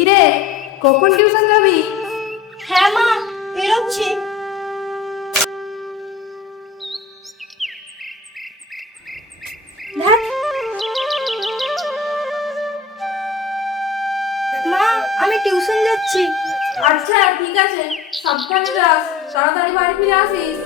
কিরে, কখন টিউশন যাবি? হ্যাঁ মা, বেরোচ্ছি। ধ্যাৎ। মা, আমি টিউশন যাচ্ছি। আচ্ছা ঠিক আছে, সাবধানে যাস, তাড়াতাড়ি বাড়ি ফিরে আসিস।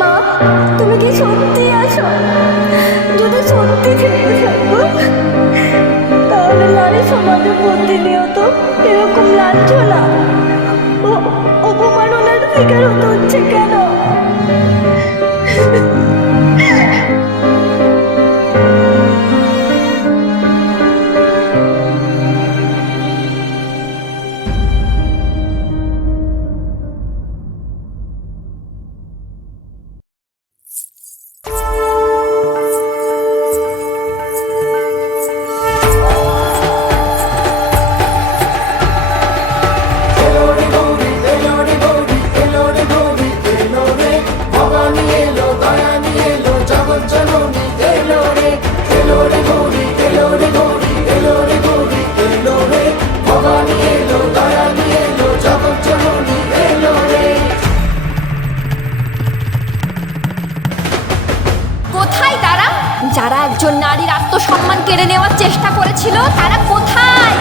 মা, তুমি কি সত্যি আছো? যদি সত্যি থেকে থাকো, তাহলে নারী সমাজে প্রতিনিয়ত এরকম লাঞ্ছনা ও অপমাননার শিকার হতে হচ্ছে কেন? কোথায় তারা, যারা একজন নারীর আত্মসম্মান কেড়ে নেওয়ার চেষ্টা করেছিল? তারা কোথায়?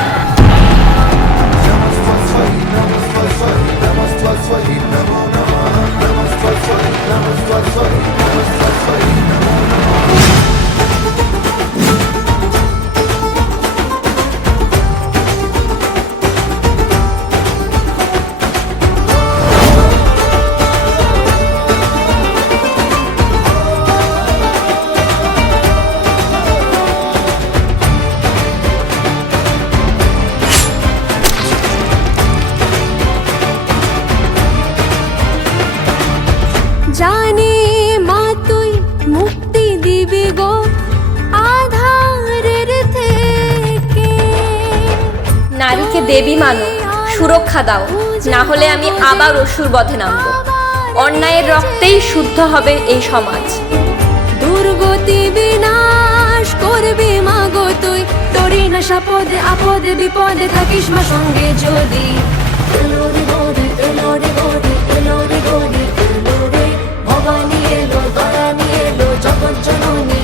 জানি মা তুই মুক্তি দিবি গো আধারের থেকে। নারীকে দেবী মানো, সুরক্ষা দাও, না হলে আমি আবার অসুর বধে নামবো। অন্যায়ের রক্তেই শুদ্ধ হবে এই সমাজ। দুর্গতি বিনাশ করবি মা গো তুই, তোরই না সাপদে আপদে বিপদে থাকিস মা সঙ্গে যদি। এলো রে গরি, এলো রে গরি, এলো রে গরি, এলো রে ভবানী এলো, দয়ানি এলো, জগৎ জননী